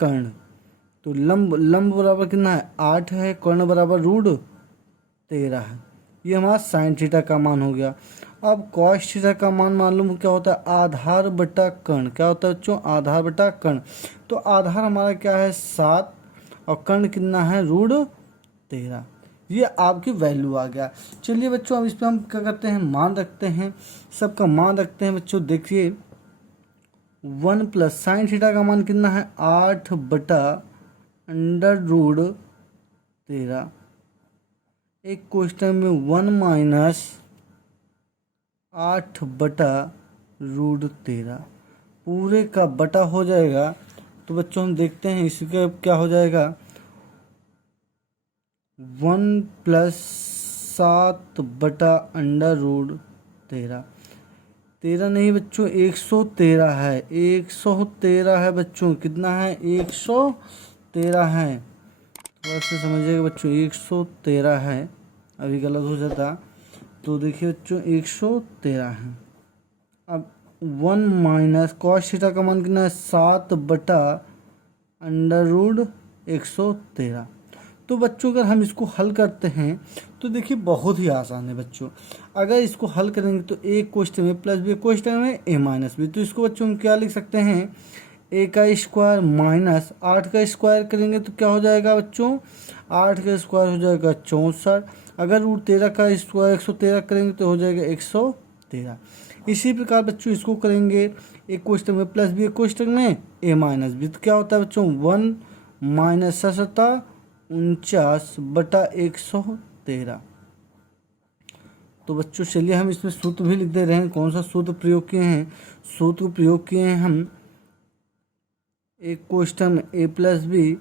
कर्ण। तो लंब लंब बराबर कितना है 8 है, कर्ण बराबर √13 है। ये हमारा साइन थीटा का मान हो गया। अब कॉस थीटा का मान मालूम क्या होता है, आधार बटा कर्ण। क्या होता है बच्चों, आधार बटा कर्ण। तो आधार हमारा क्या है 7 और कर्ण कितना है √13। ये आपकी वैल्यू आ गया। चलिए बच्चों अब इस पर हम क्या करते हैं, मान रखते हैं, सबका मान रखते हैं। बच्चों देखिए 1 प्लस साइन थीटा का मान कितना है 8 बटा √13। एक क्वेश्चन में 1 माइनस 8 बटा √13 पूरे का बटा हो जाएगा। तो बच्चों हम देखते हैं इसका क्या हो जाएगा, 1 प्लस 7 बटा √13। 13 नहीं बच्चों 113 है, 113 है बच्चों। कितना है 113 है। थोड़ा सा समझिएगा बच्चों 113 है, अभी गलत हो जाता। तो देखिए बच्चों 113 है। अब 1 माइनस कॉस थीटा का मान कितना है 7 बटा √113। तो बच्चों अगर हम इसको हल करते हैं तो देखिए बहुत ही आसान है बच्चों। अगर इसको हल करेंगे तो ए क्वेश्चन में प्लस बी क्वेश्चन में ए माइनस बी। तो इसको बच्चों हम क्या लिख सकते हैं, ए का स्क्वायर माइनस 8 का स्क्वायर करेंगे तो क्या हो जाएगा बच्चों, 8 का स्क्वायर हो जाएगा 64। अगर √13 का स्क्वायर 113 करेंगे तो हो जाएगा 113। इसी प्रकार बच्चों इसको करेंगे एक क्वेश्चन में प्लस बी, एक क्वेश्चन में ए माइनस बी। तो क्या होता है बच्चों 1 माइनस 49 बटा 113। तो बच्चों चलिए हम इसमें सूत्र भी लिख दे रहे हैं। कौन सा सूत्र प्रयोग किए हैं, सूत्र प्रयोग किए हैं हम एक क्वेश्चन में ए प्लस बी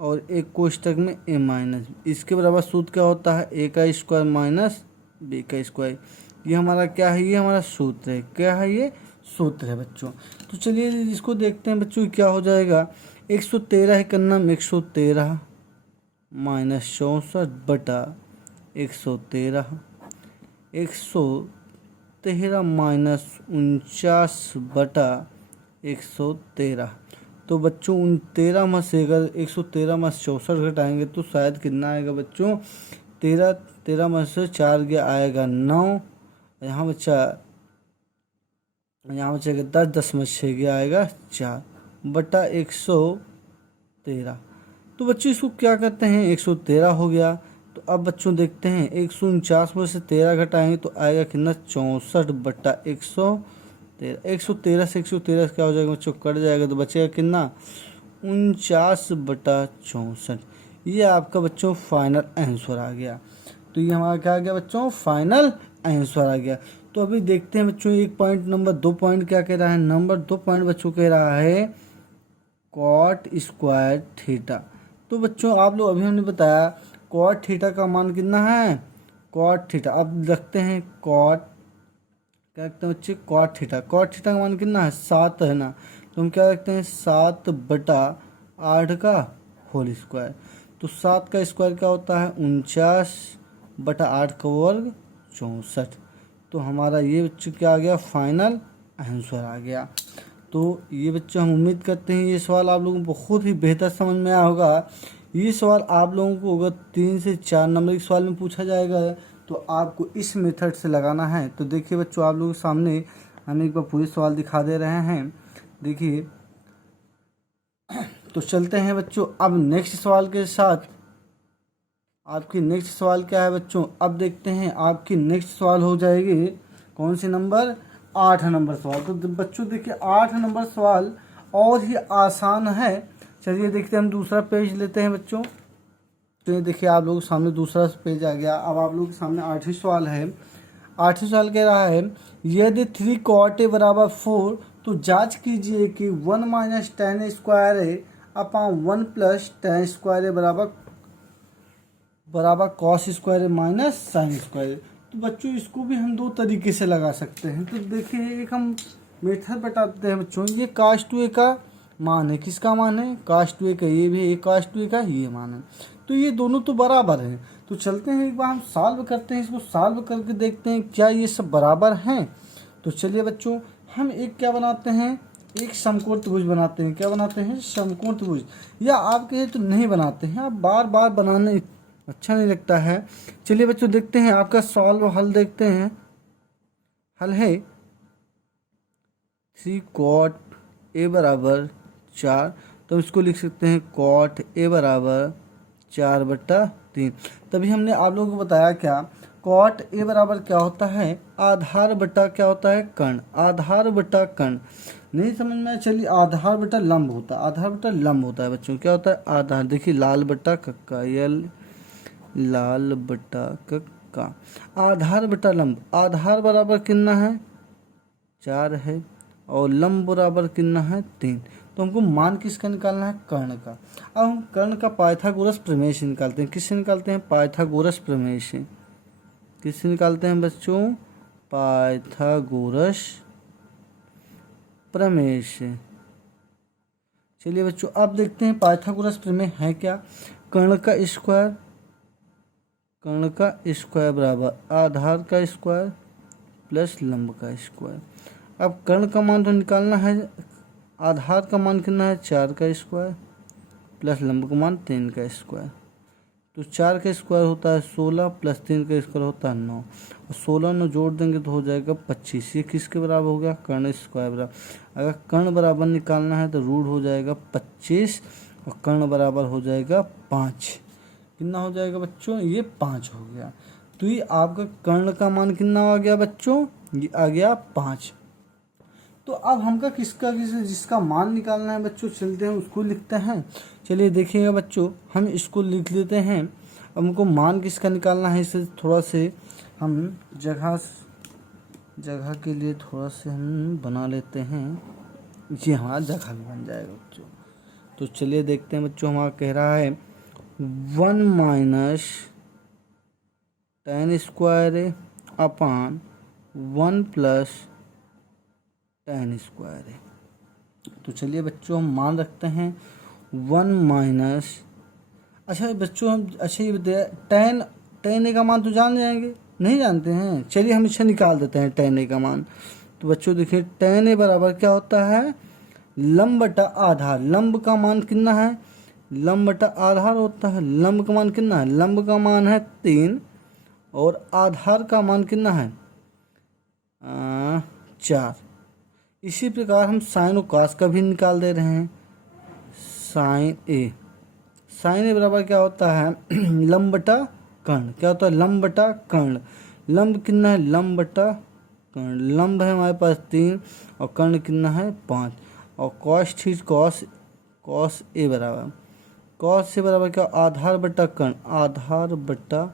और एक कोष्टक में ए माइनस बी। इसके बराबर सूत्र क्या होता है, ए का स्क्वायर माइनस बी का स्क्वायर। ये हमारा क्या है, ये हमारा सूत्र है। क्या है, ये सूत्र है बच्चों। तो चलिए इसको देखते हैं बच्चों क्या हो जाएगा। 113 है करना में 113 माइनस 64 बटा 113, 113 माइनस 49 बटा 113। तो बच्चों 13 में से अगर 113 में 64 घटाएंगे तो शायद कितना आएगा बच्चों, 13 में से 4 गया आएगा 9। यहाँ बचेगा 10, 10 में 6 गया आएगा 4 बटा 113। तो बच्चों इसको क्या करते हैं, 113 हो गया। तो अब बच्चों देखते हैं 149 में से 13 घटाएंगे तो आएगा कितना 64 बटा 113। 113 से 113 क्या हो जाएगा बच्चों, कट जाएगा तो बचेगा कितना 49 बटा 64। ये आपका बच्चों फाइनल आंसर आ गया। तो ये हमारा क्या आ गया बच्चों, फाइनल आंसर आ गया। तो अभी देखते हैं बच्चों एक पॉइंट, नंबर 2 पॉइंट क्या कह रहा है। नंबर 2 पॉइंट बच्चों कह रहा है कॉट स्क्वायर थीटा। तो बच्चों आप लोग अभी हमने बताया कॉट थीटा का मान कितना है, कॉट थीटा। अब रखते हैं कॉट, क्या रखते हैं बच्चे, कॉट थीटा। कॉट थीटा का मान कितना है 7 है ना। तो हम क्या रखते हैं 7 बटा 8 का होल स्क्वायर। तो 7 का स्क्वायर क्या होता है 49 बटा 8 का वर्ग 64। तो हमारा ये बच्चों क्या आ गया, फाइनल आंसर आ गया। तो ये बच्चों हम उम्मीद करते हैं ये सवाल आप लोगों को बहुत ही बेहतर समझ में आया होगा। ये सवाल आप लोगों को अगर 3 से 4 नंबर के सवाल में पूछा जाएगा तो आपको इस मेथड से लगाना है। तो देखिए बच्चों आप लोगों के सामने हम एक बार पूरे सवाल दिखा दे रहे हैं, देखिए। तो चलते हैं बच्चों अब नेक्स्ट सवाल के साथ। आपकी नेक्स्ट सवाल क्या है बच्चों, अब देखते हैं आपकी नेक्स्ट सवाल हो जाएगी कौन सी नंबर, 8 नंबर सवाल। तो बच्चों देखिए 8 नंबर सवाल और ही आसान है। चलिए देखते हैं, हम दूसरा पेज लेते हैं बच्चों। तो ये देखिए आप लोगों के सामने दूसरा पेज आ गया। अब आप लोगों के सामने 8वां सवाल है। 8वां सवाल कह रहा है यदि 3 cot a बराबर 4 तो जांच कीजिए कि 1 माइनस tan स्क्वायर ए अपॉन 1 प्लस tan स्क्वायर ए बराबर cos स्क्वायर ए माइनस साइन स्क्वायर ए। तो बच्चों इसको भी हम 2 तरीके से लगा सकते हैं। तो देखिए एक हम मेथड बताते हैं बच्चों। ये cos 2a का मान है, किसका मान है, cos 2a का। ये भी cos 2a का ये मान है। तो ये दोनों तो बराबर हैं। तो चलते हैं एक बार हम सॉल्व करते हैं, इसको सॉल्व करके देखते हैं क्या ये सब बराबर हैं। तो चलिए बच्चों हम एक क्या बनाते हैं, एक समकोण त्रिभुज बनाते हैं। क्या बनाते हैं? समकोण त्रिभुज। या आप कहें तो नहीं बनाते हैं, आप बार बार बनाने अच्छा नहीं लगता है। चलिए बच्चों देखते हैं आपका सॉल्व हल देखते हैं। हल है 3 cot a बराबर 4, तो इसको लिख सकते हैं cot a बराबर 4/3। तभी हमने आप लोगों को बताया क्या, cot a बराबर क्या होता है? आधार बटा क्या होता है? कर्ण। आधार बटा कर्ण नहीं समझ में आया? चलिए आधार बटा लंब होता है। आधार बटा लंब होता है बच्चों। क्या होता है? आधार। देखिए लाल बटा कक्का, यल लाल बटा कक्का। आधार बटा लंब। आधार बराबर कितना है? 4 है, और लंब बराबर कितना है? 3। तो हमको मान किसका निकालना है? कर्ण का। अब हम कर्ण का पाइथागोरस प्रमेय से निकालते हैं। किससे निकालते हैं? पाइथागोरस प्रमेय से। किससे निकालते हैं बच्चों? पाइथागोरस प्रमेय से। चलिए बच्चों अब देखते हैं पाइथागोरस प्रमेय है क्या। कर्ण का स्क्वायर, कर्ण का स्क्वायर बराबर आधार का स्क्वायर प्लस लंब का स्क्वायर। अब कर्ण का मान तो निकालना है, आधार का मान कितना है? 4 का स्क्वायर प्लस लंब का मान 3 का स्क्वायर। तो 4 का स्क्वायर होता है 16 प्लस 3 का स्क्वायर होता है 9, और 16 में जोड़ देंगे तो हो जाएगा 25। ये किसके बराबर हो गया? कर्ण स्क्वायर बराबर। अगर कर्ण बराबर निकालना है तो रूट हो जाएगा 25 और कर्ण बराबर हो जाएगा 5। कितना हो जाएगा बच्चों? ये 5 हो गया। तो ये आपका कर्ण का मान कितना आ गया बच्चों? ये आ गया 5। तो अब हमका जिसका मान निकालना है बच्चों, चलते हैं उसको लिखते हैं। चलिए देखिएगा बच्चों, हम इसको लिख लेते हैं। अब हमको मान किसका निकालना है, इसे थोड़ा से हम जगह के लिए थोड़ा से हम बना लेते हैं। जी हाँ, जगह भी बन जाएगा बच्चों। तो चलिए देखते हैं बच्चों, हमारा कह रहा है 1 माइनस tan स्क्वायर ए अपान 1 प्लस tan स्क्वायर है। तो चलिए बच्चों हम मान रखते हैं 1 माइनस, अच्छा बच्चों हम ये बताया tan a का मान तो जान जाएंगे? नहीं जानते हैं? चलिए हम इसे निकाल देते हैं tan a का मान। तो बच्चों देखिए tan a बराबर क्या होता है? लंब बटा आधार। लंब का मान कितना है? लंब बटा आधार होता है। लंब का मान कितना है? लंब का मान है 3 और आधार का मान कितना है? 4। इसी प्रकार हम साइन और कॉस का भी निकाल दे रहे हैं। साइन ए बराबर क्या होता है? लंब बटा कर्ण। क्या होता है? लंब बटा कर्ण। लंब कितना है? लंब बटा कर्ण। लंब है हमारे पास 3 और कर्ण कितना है? 5। और कॉस ए बराबर, कॉस ए बराबर क्या? आधार बटा कर्ण। आधार बटा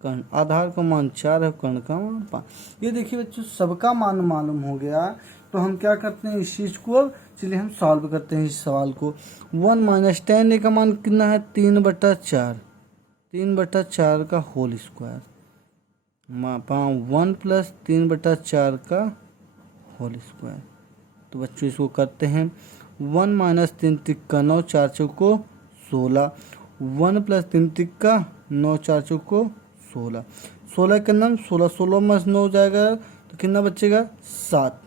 कर्ण। आधार का मान 4 है, कर्ण का मान 5। ये देखिए बच्चों सबका मान मालूम हो गया। तो हम क्या करते हैं इस चीज़ को, चलिए हम सॉल्व करते हैं इस सवाल को। 1 माइनस tan a का मान कितना है? 3/4। 3/4 का होल स्क्वायर 1 प्लस 3/4 का होल स्क्वायर। तो बच्चों इसको करते हैं। 1 माइनस 3 तिक्का 9, 4 चौको 16। 1 प्लस 3 तिक्का 9, 4 चौको 16। 16 का नाम 16 में 9 हो जाएगा तो कितना बचेगा? 7।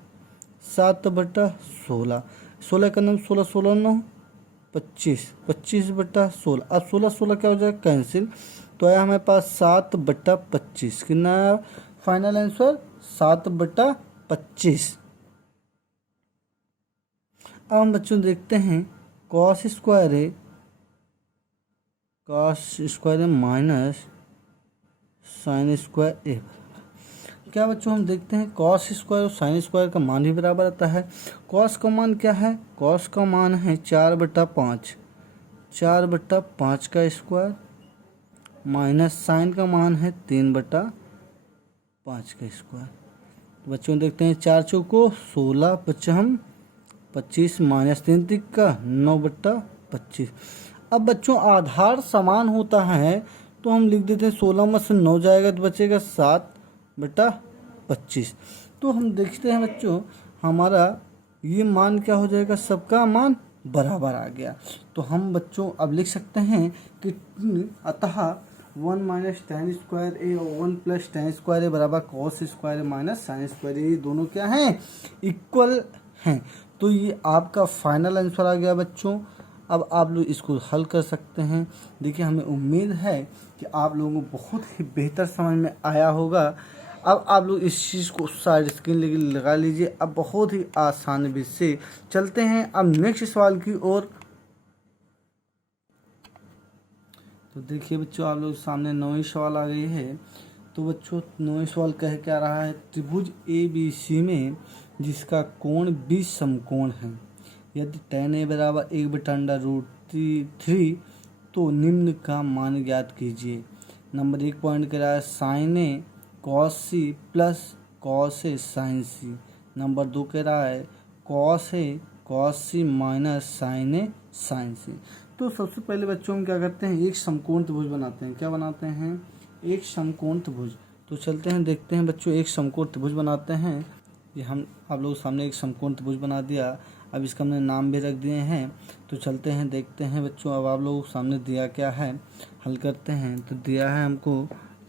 7/16। 16 का नाम 16 9 25। 25/16। अब 16 क्या हो जाएगा? कैंसिल। तो आया हमारे पास 7/25। कितना आया फाइनल आंसर? 7/25। अब हम बच्चों देखते हैं कॉस स्क्वायर है माइनस साइन स्क्वायर ए। क्या बच्चों हम देखते हैं कॉस स्क्वायर और साइन स्क्वायर का मान भी बराबर आता है। कॉस का मान क्या है? कॉस का मान है 4/5। 4/5 का स्क्वायर माइनस साइन का मान है 3/5 का स्क्वायर। तो बच्चों देखते हैं 4 चौको 16, 25 माइनस 3 तिक्का 9/25। अब बच्चों आधार समान होता है तो हम लिख देते हैं 16 में से 9 जाएगा तो बचेगा 7/25। तो हम देखते हैं बच्चों हमारा ये मान क्या हो जाएगा? सबका मान बराबर आ गया। तो हम बच्चों अब लिख सकते हैं कि अतः 1 माइनस tan स्क्वायर ए और 1 प्लस tan स्क्वायर ए बराबर कॉस स्क्वायर ए माइनस साइन स्क्वायर ए, ये दोनों क्या हैं? इक्वल हैं। तो ये आपका फाइनल आंसर आ गया बच्चों। अब आप लोग इसको हल कर सकते हैं। देखिए, हमें उम्मीद है कि आप लोगों को बहुत ही बेहतर समझ में आया होगा। अब आप लोग इस चीज़ को साइड स्क्रीन लगा लीजिए। अब बहुत ही आसान विधि से चलते हैं अब नेक्स्ट सवाल की ओर। तो देखिए बच्चों, आप लोग सामने 9वीं सवाल आ गई है। तो बच्चों 9वीं सवाल कह क्या रहा है, त्रिभुज ए बी सी में जिसका कोण 20 समकोण है, यदि tan a बराबर 1/√3 तो निम्न का मान ज्ञात कीजिए। नंबर 1 पॉइंट कह रहा है sin a cos c plus cos a sin c। Number 2 कह रहा है cos a cos c minus sin a sin c। तो सबसे पहले बच्चों हम क्या करते हैं, एक समकोण त्रिभुज बनाते हैं। क्या बनाते हैं, एक समकोण त्रिभुज। तो चलते हैं देखते हैं बच्चों, एक समकोण त्रिभुज बनाते हैं। ये हम आप लोगों के सामने एक समकोण त्रिभुज बना दिया। अब इसका हमने नाम भी रख दिए हैं। तो चलते हैं देखते हैं बच्चों, अब आप लोगों के सामने दिया क्या है, हल करते हैं। तो दिया है हमको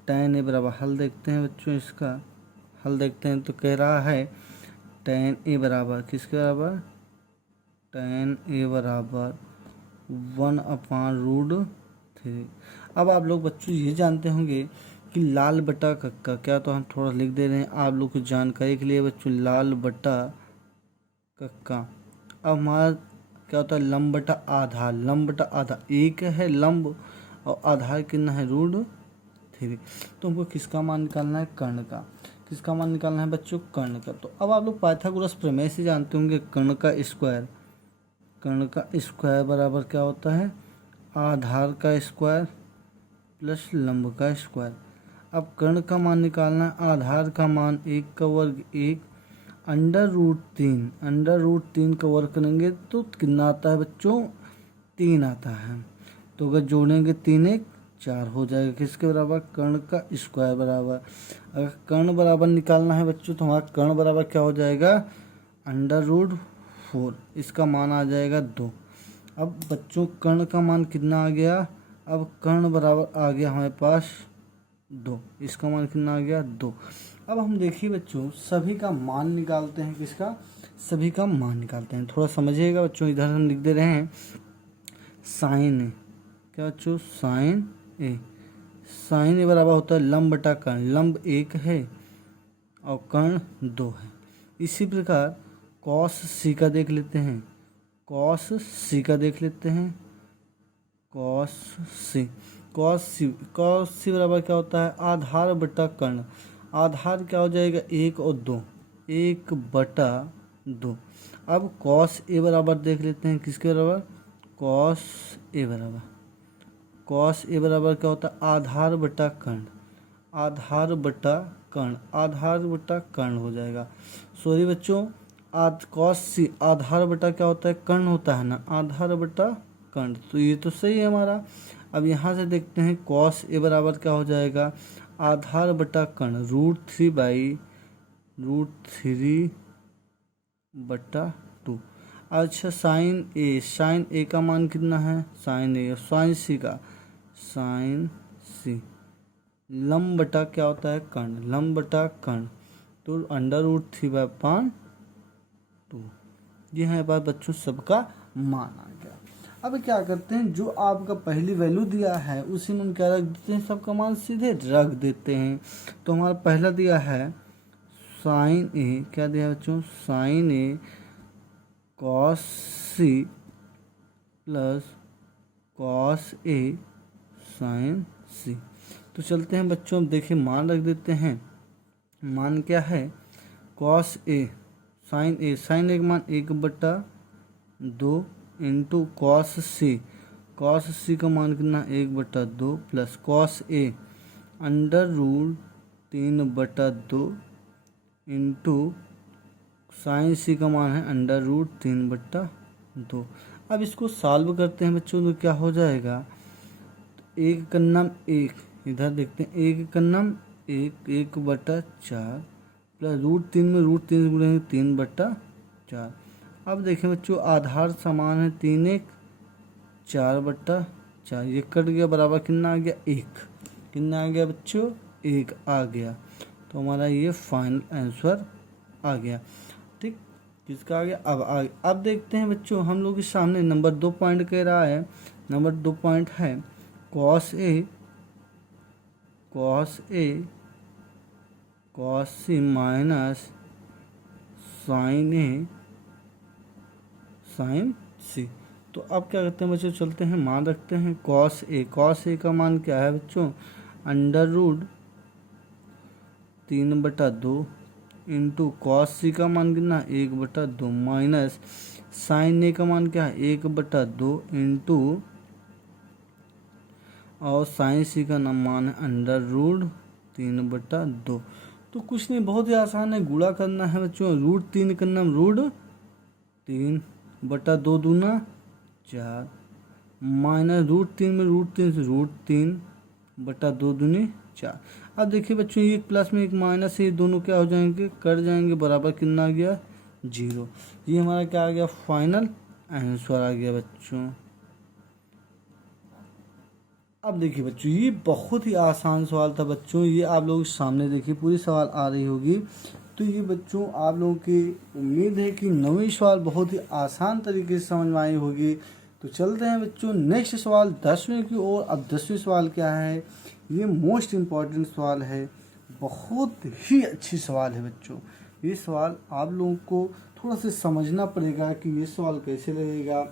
tan a बराबर, हल देखते हैं बच्चों, इसका हल देखते हैं। तो कह रहा है tan a बराबर किसके बराबर, tan a बराबर 1/√3। अब आप लोग बच्चों ये जानते होंगे कि लाल बटा कक्का, क्या तो हम थोड़ा लिख दे रहे हैं आप लोग को जानकारी के लिए बच्चों, लाल बटा कक्का। अब हमारा क्या होता है, लंब बटा आधार। लंब बटा आधार एक है लंब, और आधार कितना है √3। तो हमको किसका मान निकालना है, कर्ण का। किसका मान निकालना है बच्चों, कर्ण का। तो अब आप लोग पाइथागोरस प्रमेय से जानते होंगे, कर्ण का स्क्वायर। कर्ण का स्क्वायर बराबर क्या होता है, आधार का स्क्वायर प्लस लंब का स्क्वायर। अब कर्ण का मान निकालना है, आधार का मान 1 का वर्ग 1 √3। √3 का वर्ग करेंगे तो कितना आता है बच्चों, 3 आता है। तो अगर जोड़ेंगे 3 1 4 हो जाएगा, किसके बराबर, कर्ण का स्क्वायर बराबर। अगर कर्ण बराबर निकालना है बच्चों, तो हमारा कर्ण बराबर क्या हो जाएगा, √4। इसका मान आ जाएगा 2। अब बच्चों कर्ण का मान कितना आ गया, अब कर्ण बराबर आ गया हमारे पास 2। इसका मान कितना आ गया, 2। अब हम देखिए बच्चों, सभी का मान निकालते हैं। किसका, सभी का मान निकालते हैं। थोड़ा समझिएगा बच्चों, इधर हम लिख दे रहे हैं साइन ए। क्या बच्चों, साइन ए। साइन ए बराबर होता है लंब बटा कर्ण। लंब 1 है और कर्ण 2 है। इसी प्रकार कॉस सी का देख लेते हैं। कॉस सी का देख लेते हैं, कॉस सी। कॉस सी बराबर क्या होता है, आधार बटा कर्ण। आधार क्या हो जाएगा, 1 और 2, 1/2। अब कॉस ए बराबर देख लेते हैं, किसके बराबर, कॉस ए बराबर। कॉस ए बराबर क्या होता है, आधार बटा कर्ण। आधार बटा कर्ण, आधार बटा कर्ण हो जाएगा। सॉरी बच्चों, कॉस सी आधार बटा क्या होता है, कर्ण होता है ना, आधार बटा कर्ण। तो ये तो सही है हमारा। अब यहाँ से देखते हैं कॉस ए बराबर क्या हो जाएगा, आधार बटा कर्ण √3/√3/2। अच्छा साइन ए, साइन ए का मान कितना है, साइन ए। साइन सी का, साइन सी। लंब बटा क्या होता है, कर्ण। लंब बटा कर्ण, तो √3/2। ये है बात बच्चों, सबका मान आ गया। अब क्या करते हैं, जो आपका पहली वैल्यू दिया है उसी में हम क्या रख देते हैं, सबका मान सीधे रख देते हैं। तो हमारा पहला दिया है साइन ए, क्या दिया है बच्चों, sign A cos C plus cos A sign सी। तो चलते हैं बच्चों, अब देखिए मान रख देते हैं। मान क्या है, cos A sign A. Sign ए का मान 1/2 इंटू कॉस सी। कॉस सी का मान कितना, 1/2 plus cos A √3/2 into sine सी का मान है √3/2। अब इसको सॉल्व करते हैं बच्चों, तो क्या हो जाएगा, एक कन्नम एक, इधर देखते हैं, एक कन्नम एक, 1/4 प्लस √3 में √3 से गुणेंगे 3/4। अब देखें बच्चों, आधार समान है 3 1 4/4। ये कट गया, बराबर कितना आ गया, 1। कितना आ गया बच्चों, 1 आ गया। तो हमारा ये फाइनल आंसर आ गया। ठीक, किसका आ गया, अब आ गया। अब देखते हैं बच्चों, हम लोग के सामने नंबर 2 पॉइंट कह रहा है। नंबर 2 पॉइंट है cos A cos C minus sign सी। तो अब क्या करते हैं बच्चों, चलते हैं मान रखते हैं कॉस ए का मान क्या है बच्चों, अंडर रूट 3/2 इंटू कॉस सी का मान कितना 1/2 माइनस साइन ए का मान क्या है 1/2 इंटू और साइन सी का मान है अंडर रूट 3/2। तो कुछ नहीं, बहुत ही आसान है, गुणा करना है बच्चों, रूट 3 करना, रूट 3/2 दूना 4 माइनस रूट 3 में रूट 3 से रूट 3/2 दूनी 4। अब देखिए बच्चों, एक प्लस में एक माइनस है, ये दोनों क्या हो जाएंगे, कट जाएंगे, बराबर कितना आ गया 0। ये हमारा क्या आ गया, फाइनल आंसर आ गया बच्चों। अब देखिए बच्चों, ये बहुत ही आसान सवाल था बच्चों, ये आप लोग सामने देखिए पूरी सवाल आ रही होगी। तो ये बच्चों आप लोगों की उम्मीद है कि 9वीं सवाल बहुत ही आसान तरीके से समझ में आई होगी। तो चलते हैं बच्चों नेक्स्ट सवाल 10वीं की ओर। अब 10वीं सवाल क्या है, ये मोस्ट इम्पॉर्टेंट सवाल है, बहुत ही अच्छी सवाल है बच्चों। ये सवाल आप लोगों को थोड़ा सा समझना पड़ेगा कि ये सवाल कैसे लगेगा,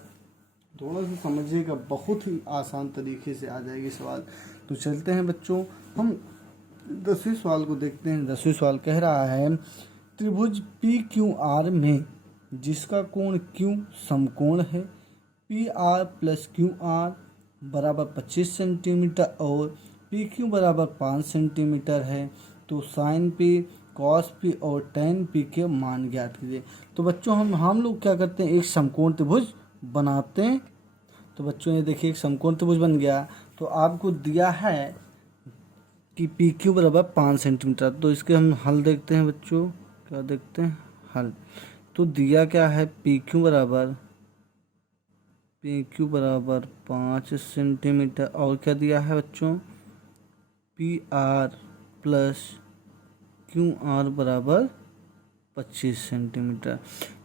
थोड़ा सा समझिएगा, बहुत ही आसान तरीके से आ जाएगी सवाल। तो चलते हैं बच्चों, हम 10वें सवाल को देखते हैं। 10वें सवाल कह रहा है त्रिभुज पी क्यू आर में जिसका कोण क्यू समकोण है, P R plus Q R बराबर 25 सेंटीमीटर और पी क्यू बराबर 5 सेंटीमीटर है, तो साइन पी कॉस पी और टेन पी के मान ज्ञात कीजिए। तो बच्चों हम लोग क्या करते हैं, एक समकोण त्रिभुज बनाते हैं। तो बच्चों ये देखिए एक समकोण त्रिभुज बन गया। तो आपको दिया है कि पी क्यू बराबर 5 सेंटीमीटर, तो इसके हम हल देखते हैं बच्चों, क्या देखते हैं हल। तो दिया क्या है, पी क्यू बराबर 5 सेंटीमीटर और क्या दिया है बच्चों, P R plus Q R बराबर 25 सेंटीमीटर।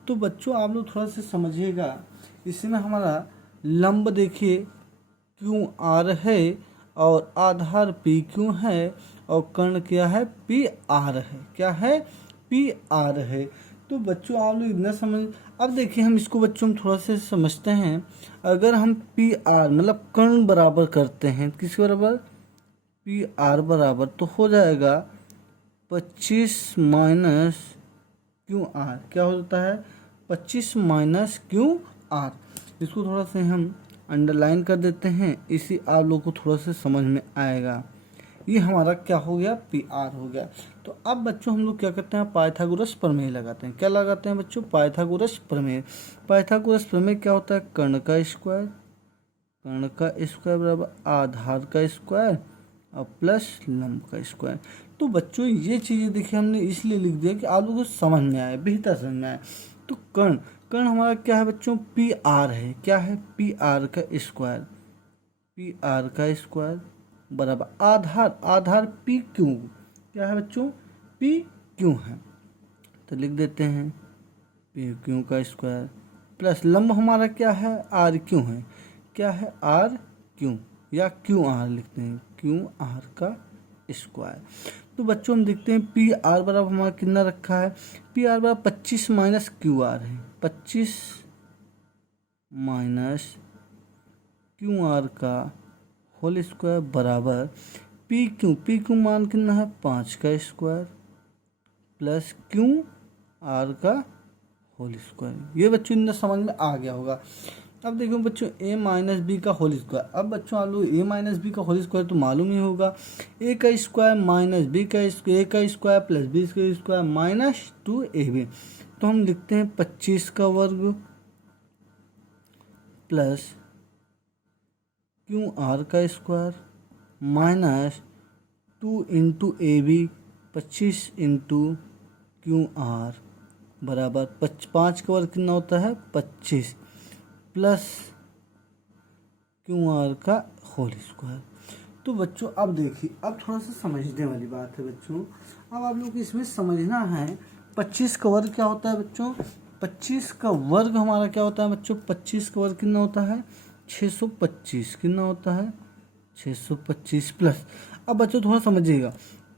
तो बच्चों आप लोग थोड़ा सा समझिएगा, इसमें हमारा लंब देखिए क्यू आर है और आधार पी क्यू है और कर्ण क्या है, पी आर है, क्या है, पी आर है। तो बच्चों आप लोग इतना समझ। अब देखिए हम इसको बच्चों हम थोड़ा सा समझते हैं। अगर हम पी आर मतलब कर्ण बराबर करते हैं, किसके बराबर, पी आर बराबर, तो हो जाएगा 25 माइनस क्यू आर, क्या होता है 25 माइनस क्यू आर। इसको थोड़ा सा हम अंडरलाइन कर देते हैं, इसी आप लोग को थोड़ा सा समझ में आएगा। ये हमारा क्या हो गया, पी आर हो गया। तो अब बच्चों हम लोग क्या करते हैं, पाइथागोरस प्रमेय लगाते हैं। क्या लगाते हैं बच्चों, पाइथागोरस प्रमेय। पाइथागोरस प्रमेय क्या होता है, कर्ण का स्क्वायर बराबर आधार का स्क्वायर और प्लस लंब का स्क्वायर। तो बच्चों ये चीज़ें देखिए हमने इसलिए लिख दिया कि आप लोगों को समझ में आए, बेहतर समझ में आए। तो कर्ण हमारा क्या है बच्चों, पी आर है, क्या है, पी आर का स्क्वायर बराबर आधार पी क्यू, क्या है बच्चों, पी क्यू है, तो लिख देते हैं पी क्यू का स्क्वायर प्लस लंब हमारा क्या है, आर क्यू है, क्या है, आर क्यू या क्यू आर लिखते हैं, क्यू आर का स्क्वायर। तो बच्चों हम देखते हैं पी आर बराबर हमारा कितना रखा है, पी आर बराबर 25 माइनस क्यू आर है, 25 माइनस क्यू आर का होल स्क्वायर बराबर पी क्यू मान कितना है 5 का स्क्वायर प्लस क्यू आर का होल स्क्वायर। ये बच्चों इतना समझ में आ गया होगा। अब देखो बच्चों a माइनस बी का होल स्क्वायर। अब बच्चों आप लोग a माइनस बी का होल स्क्वायर तो मालूम ही होगा, a का स्क्वायर माइनस बी का स्क्वायर, a का स्क्वायर प्लस बी का स्क्वायर माइनस 2ab। तो हम लिखते हैं 25 का वर्ग प्लस क्यू आर का square minus 2 into ab, 25 into Q R बराबर 5 का वर्ग कितना होता है 25 प्लस क्यू आर का होल स्क्वायर। तो बच्चों अब देखिए, अब थोड़ा सा समझने वाली बात है बच्चों। अब आप लोग को इसमें समझना है 25 का वर्ग क्या होता है बच्चों, 25 का वर्ग हमारा क्या होता है बच्चों, 25 का वर्ग कितना होता है 625, कितना होता है 625 प्लस। अब बच्चों थोड़ा समझिएगा,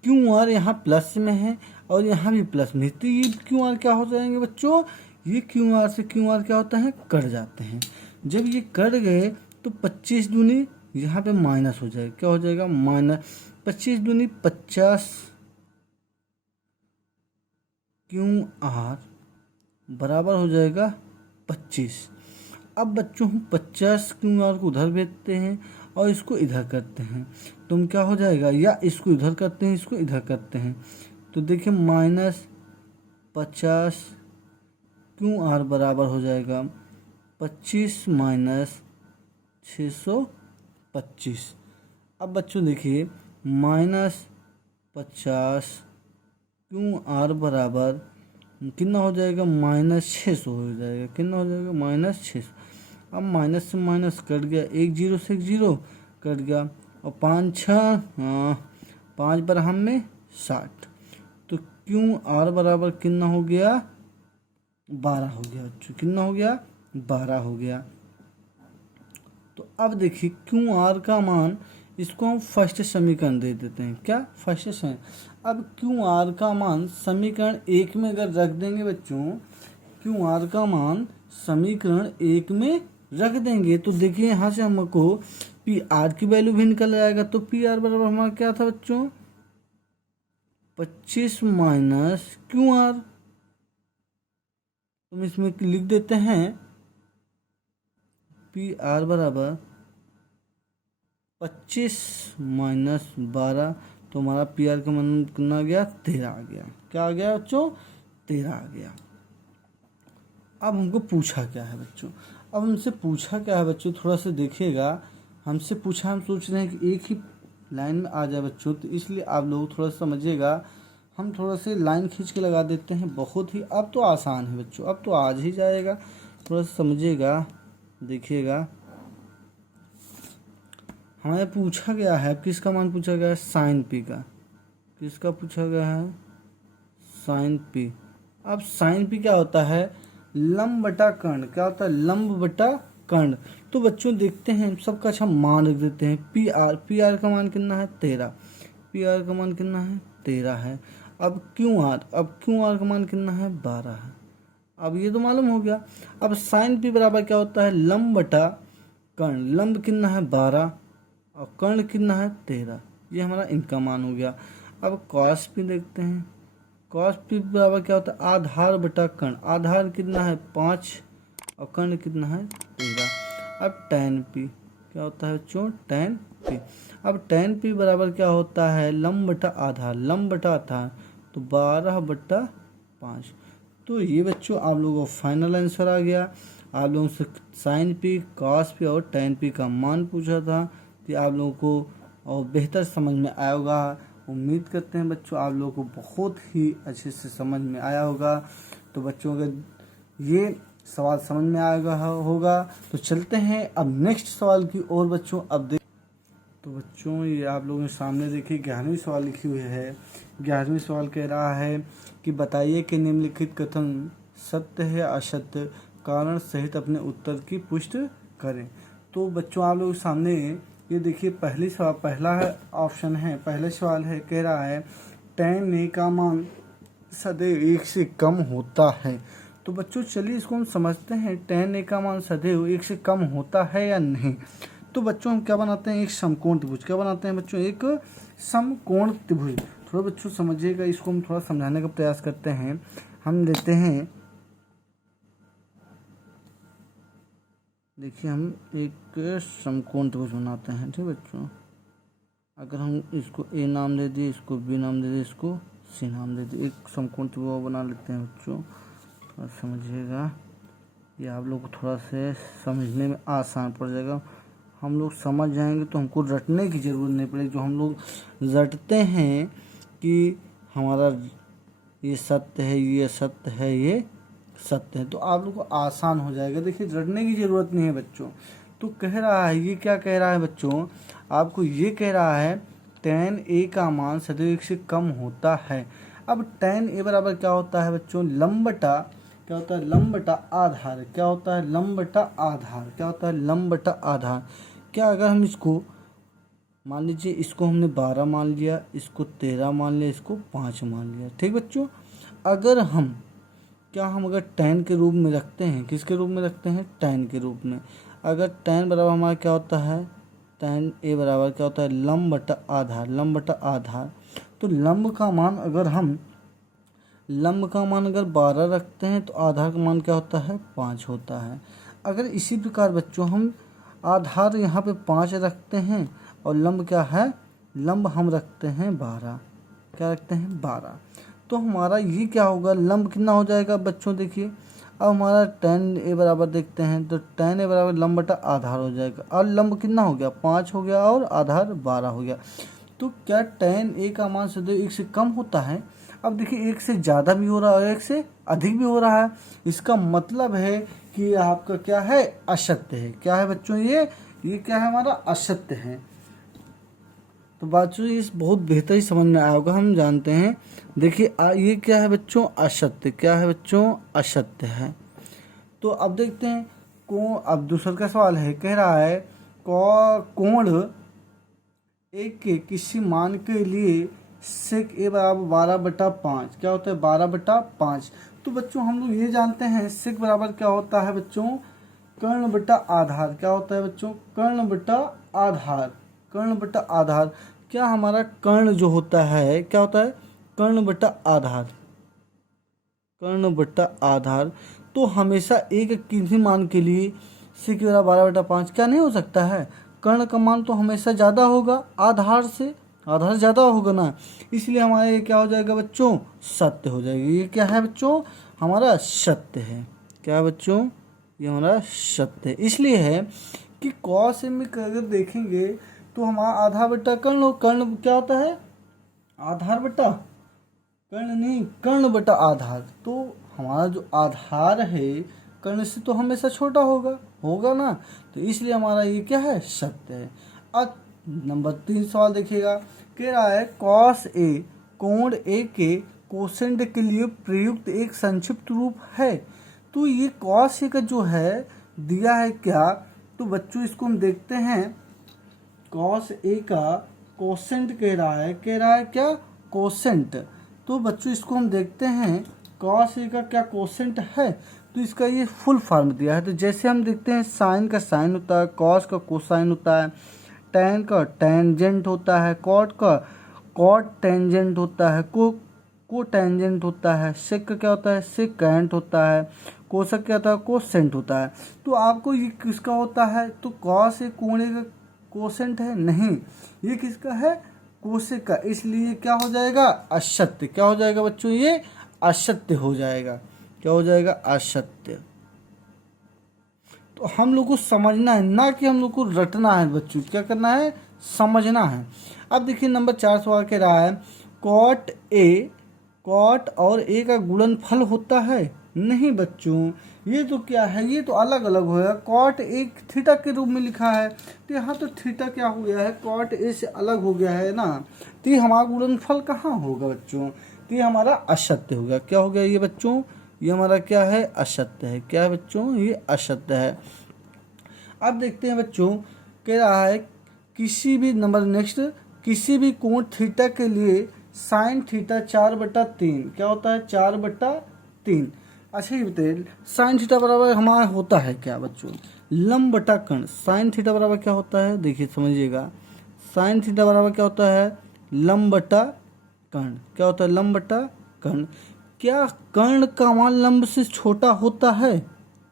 क्यू आर यहाँ प्लस में है और यहाँ भी प्लस में, तो ये क्यू आर क्या हो जाएंगे बच्चों, ये क्यू आर से क्यू आर क्या होता है कट जाते हैं। जब ये कट गए तो 25 दूनी यहाँ पे माइनस हो जाएगा, क्या हो जाएगा माइनस 25 दूनी 50 क्यू आर बराबर हो जाएगा 25। अब बच्चों हम 50 क्यू आर को उधर भेजते हैं और इसको इधर करते हैं, तो हम क्या हो जाएगा, या इसको इधर करते हैं इसको इधर करते हैं, तो देखिए -50 क्यू आर बराबर हो जाएगा 25 माइनस 625। अब बच्चों देखिए -50 क्यू आर बराबर कितना हो जाएगा -600 हो जाएगा, कितना हो जाएगा -600। अब माइनस से माइनस कट गया, एक जीरो से एक जीरो कट गया, और 5 बरहम में 60, तो क्यू आर बराबर कितना हो गया 12 हो गया बच्चों, कितना हो गया 12 हो गया। तो अब देखिए क्यू आर का मान, इसको हम फर्स्ट समीकरण दे देते हैं, क्या फर्स्ट समीकरण। अब क्यू आर का मान समीकरण 1 में अगर रख देंगे बच्चों, क्यू आर का मान समीकरण 1 में रख देंगे, तो देखिए यहाँ से हमको पी आर की वैल्यू भी निकल आएगा। तो पी आर बराबर हमारा क्या था बच्चों 25 माइनस क्यू आर, तो इसमें लिख देते हैं पी आर बराबर 25 माइनस 12, तो हमारा पी आर का मान कितना आ गया 13 आ गया, क्या आ गया बच्चों 13 आ गया। अब हमको पूछा क्या है बच्चों, अब हमसे पूछा क्या है बच्चों, थोड़ा सा देखिएगा, हमसे पूछा, हम सोच रहे हैं कि एक ही लाइन में आ जाए बच्चों, तो इसलिए आप लोग थोड़ा सा समझिएगा, हम थोड़ा सा लाइन खींच के लगा देते हैं, बहुत ही अब तो आसान है बच्चों, अब तो आज ही जाएगा, थोड़ा सा समझिएगा देखिएगा। हमें पूछा गया है, किसका मान पूछा गया है साइन पी का, किसका पूछा गया है साइन पी। अब साइन पी क्या होता है लंब बटा कर्ण, क्या होता है लंब बटा कर्ण। तो बच्चों देखते हैं सबका अच्छा मान रख देते हैं, पी आर का मान कितना है 13, पी आर का मान कितना है 13 है। अब क्यू आर का मान कितना है 12 है। अब ये तो मालूम हो गया। अब साइन पी बराबर क्या होता है लंब बटा कर्ण, लंब कितना है 12 और कर्ण कितना है 13, ये हमारा इनका मान हो गया। अब कॉस पी देखते हैं, कॉस पी बराबर क्या होता है आधार बटा कर्ण, आधार कितना है 5 और कर्ण कितना है 13। अब टैन पी क्या होता है बच्चों टैन पी। अब टैन पी बराबर क्या होता है लंब बटा आधार, लंब बटा आधार तो 12/5। तो ये बच्चों आप लोगों को फाइनल आंसर आ गया। आप लोगों से साइन पी कॉस पी और टैन पी का मान पूछा था, कि आप लोगों को और बेहतर समझ में आया होगा। उम्मीद करते हैं बच्चों आप लोगों को बहुत ही अच्छे से समझ में आया होगा। तो बच्चों अगर ये सवाल समझ में आएगा होगा तो चलते हैं अब नेक्स्ट सवाल की ओर बच्चों। अब देख तो बच्चों ये आप लोगों के सामने देखिए 11वीं सवाल लिखी हुई है। 11वीं सवाल कह रहा है कि बताइए कि निम्नलिखित कथन सत्य है या असत्य, कारण सहित अपने उत्तर की पुष्टि करें। तो बच्चों आप लोगों के सामने ये देखिए पहला ऑप्शन है, पहले सवाल है, कह रहा है tan a का मान सदैव 1 से कम होता है। तो बच्चों चलिए इसको हम समझते हैं, tan a का मान सदैव 1 से कम होता है या नहीं। तो बच्चों हम क्या बनाते हैं एक समकोण त्रिभुज, क्या बनाते हैं बच्चों एक समकोण त्रिभुज। थोड़ा बच्चों समझिएगा, इसको हम थोड़ा समझाने का प्रयास करते हैं। हम लेते हैं, देखिए हम एक समकोण त्रिभुज बनाते हैं, ठीक बच्चों। अगर हम इसको ए नाम दे दिए, इसको बी नाम दे दिए, इसको सी नाम दे दिए, एक समकोण त्रिभुज बना लेते हैं बच्चों। थोड़ा समझिएगा, ये आप लोग को थोड़ा से समझने में आसान पड़ जाएगा। हम लोग समझ जाएंगे तो हमको रटने की ज़रूरत नहीं पड़ेगी। जो हम लोग रटते हैं कि हमारा ये सत्य है, ये सत्य है, ये सत्य है, तो आप लोग को आसान हो जाएगा। देखिए रटने की ज़रूरत नहीं है बच्चों। तो कह रहा है, ये क्या कह रहा है बच्चों, आपको ये कह रहा है tan a का मान सदैव 1 से कम होता है। अब tan a बराबर क्या होता है बच्चों लंब बटा क्या होता है लंब बटा आधार, क्या होता है लंब बटा आधार, क्या होता है लंब बटा आधार। क्या अगर हम इसको मान लीजिए, इसको हमने 12 मान लिया, इसको 13 मान लिया, इसको 5 मान लिया, ठीक बच्चों। अगर हम हम अगर tan के रूप में रखते हैं, किसके रूप में रखते हैं, tan के रूप में। अगर tan बराबर हमारा क्या होता है, tan a बराबर क्या होता है लंब बटा आधार, लंब बटा आधार। तो लंब का मान अगर हम 12 रखते हैं तो आधार का मान क्या होता है 5 होता है। अगर इसी प्रकार बच्चों हम आधार यहाँ पे 5 रखते हैं और लंब क्या है, लंब हम रखते हैं 12, क्या रखते हैं 12, तो हमारा ये क्या होगा, लंब कितना हो जाएगा बच्चों देखिए। अब हमारा tan a बराबर देखते हैं, तो tan a बराबर लंब बटा आधार हो जाएगा, और लंब कितना हो गया 5 हो गया और आधार 12 हो गया। तो क्या tan a का मान सदैव 1 से कम होता है। अब देखिए 1 से ज़्यादा भी हो रहा है और 1 से अधिक भी हो रहा है, इसका मतलब है कि आपका क्या है असत्य है। क्या है बच्चों, ये क्या है हमारा असत्य है। तो बच्चों इस बहुत बेहतर ही समझ में आया होगा, हम जानते हैं। देखिए ये क्या है बच्चों असत्य, क्या है बच्चों असत्य है। तो अब देखते हैं अब दूसरा का सवाल है, कह रहा है कोण एक के किसी मान के लिए सेक ए बराबर 12/5, क्या होता है 12/5। तो बच्चों हम लोग ये जानते हैं सेक बराबर क्या होता है बच्चों, कर्ण बटा आधार, क्या होता है बच्चों कर्ण बटा आधार, कर्ण बटा आधार। क्या हमारा कर्ण जो होता है क्या होता है कर्ण बटा आधार, कर्ण बटा आधार। तो हमेशा एक किसी मान के लिए सेक बराबर 12/5 क्या नहीं हो सकता है, कर्ण का मान तो हमेशा ज़्यादा होगा आधार से, आधार ज़्यादा होगा ना, इसलिए हमारा ये क्या हो जाएगा बच्चों सत्य हो जाएगा। ये क्या है बच्चों हमारा सत्य है, क्या है बच्चों ये हमारा सत्य है। इसलिए है कि कॉस में अगर देखेंगे तो हमारा आधार बटा कर्ण, और कर्ण क्या होता है आधार बटा कर्ण नहीं, कर्ण बटा आधार। तो हमारा जो आधार है कर्ण से तो हमेशा छोटा होगा ना, तो इसलिए हमारा ये क्या है सत्य है। अब नंबर 3 सवाल देखिएगा, कह रहा है कॉस ए कोण ए के कोसेंट के लिए प्रयुक्त एक संक्षिप्त रूप है। तो ये कॉस ए का जो है दिया है क्या, तो बच्चों इसको हम देखते हैं। कॉस ए का कोसेंट कह रहा है क्या कोसेंट। तो बच्चों इसको हम देखते हैं कॉस ए का क्या कोसेंट है, तो इसका ये फुल फॉर्म दिया है। तो जैसे हम देखते हैं साइन का साइन होता है, कॉस का कोसाइन होता है, टैन का टेंजेंट होता है, कॉट का कॉट टेंजेंट होता है, को टेंजेंट होता है, सेक का क्या होता है सेकेंट होता है, कोसक क्या होता है कोसेंट होता है। तो आपको ये किसका होता है, तो कॉस ए कोण का कोसेंट है नहीं, ये किसका है कोसेक का, इसलिए क्या हो जाएगा असत्य। क्या हो जाएगा बच्चों ये असत्य हो जाएगा, क्या हो जाएगा असत्य। तो हम लोग को समझना है ना कि हम लोग को रटना है बच्चों, क्या करना है समझना है। अब देखिए नंबर 4 सवाल कह रहा है कॉट और ए का गुणनफल होता है। नहीं बच्चों ये तो क्या है, ये तो अलग अलग होगा। कॉट एक थीटा के रूप में लिखा है, तो यहाँ तो थीटा क्या हो गया है कॉट ए से अलग हो गया है ना, तो ये हमारा गुणनफल कहाँ होगा बच्चों, तो ये हमारा असत्य होगा। क्या हो गया ये बच्चों, ये हमारा क्या है असत्य है, क्या है बच्चों ये असत्य है। अब देखते हैं बच्चों, कह रहा है किसी भी नंबर नेक्स्ट किसी भी कोण थीटा के लिए साइन थीटा 4/3 क्या होता है 4/3। अच्छा ये बताइए साइन थीटा बराबर हमारा होता है क्या बच्चों लंब बटा कर्ण। साइन थीटा बराबर क्या होता है देखिए समझिएगा, साइन थीटा बराबर क्या होता है लंब बटा कर्ण, क्या होता है लंब बटा कर्ण। क्या कर्ण का मान लंब से छोटा होता है,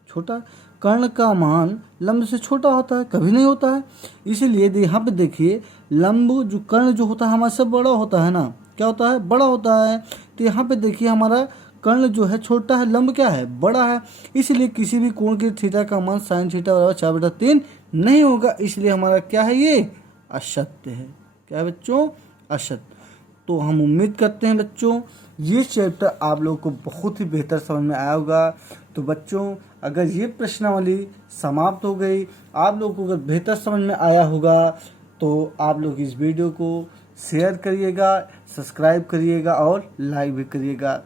छोटा कर्ण का मान लंब से छोटा होता है कभी नहीं होता है। इसीलिए यहाँ पे देखिए लंब जो कर्ण जो होता है हमारे से बड़ा होता है ना, क्या होता है बड़ा होता है। तो यहाँ पे देखिए हमारा कर्ण जो है छोटा है, लंब क्या है बड़ा है, इसलिए किसी भी कोण के थीटा का मान साइन थीटा बराबर 4/3 नहीं होगा, इसलिए हमारा क्या है ये असत्य है। क्या है बच्चों असत्य। तो हम उम्मीद करते हैं बच्चों ये चैप्टर आप लोगों को बहुत ही बेहतर समझ में आया होगा। तो बच्चों अगर ये प्रश्नावली समाप्त हो गई, आप लोगों को अगर बेहतर समझ में आया होगा तो आप लोग इस वीडियो को शेयर करिएगा, सब्सक्राइब करिएगा और लाइक भी करिएगा।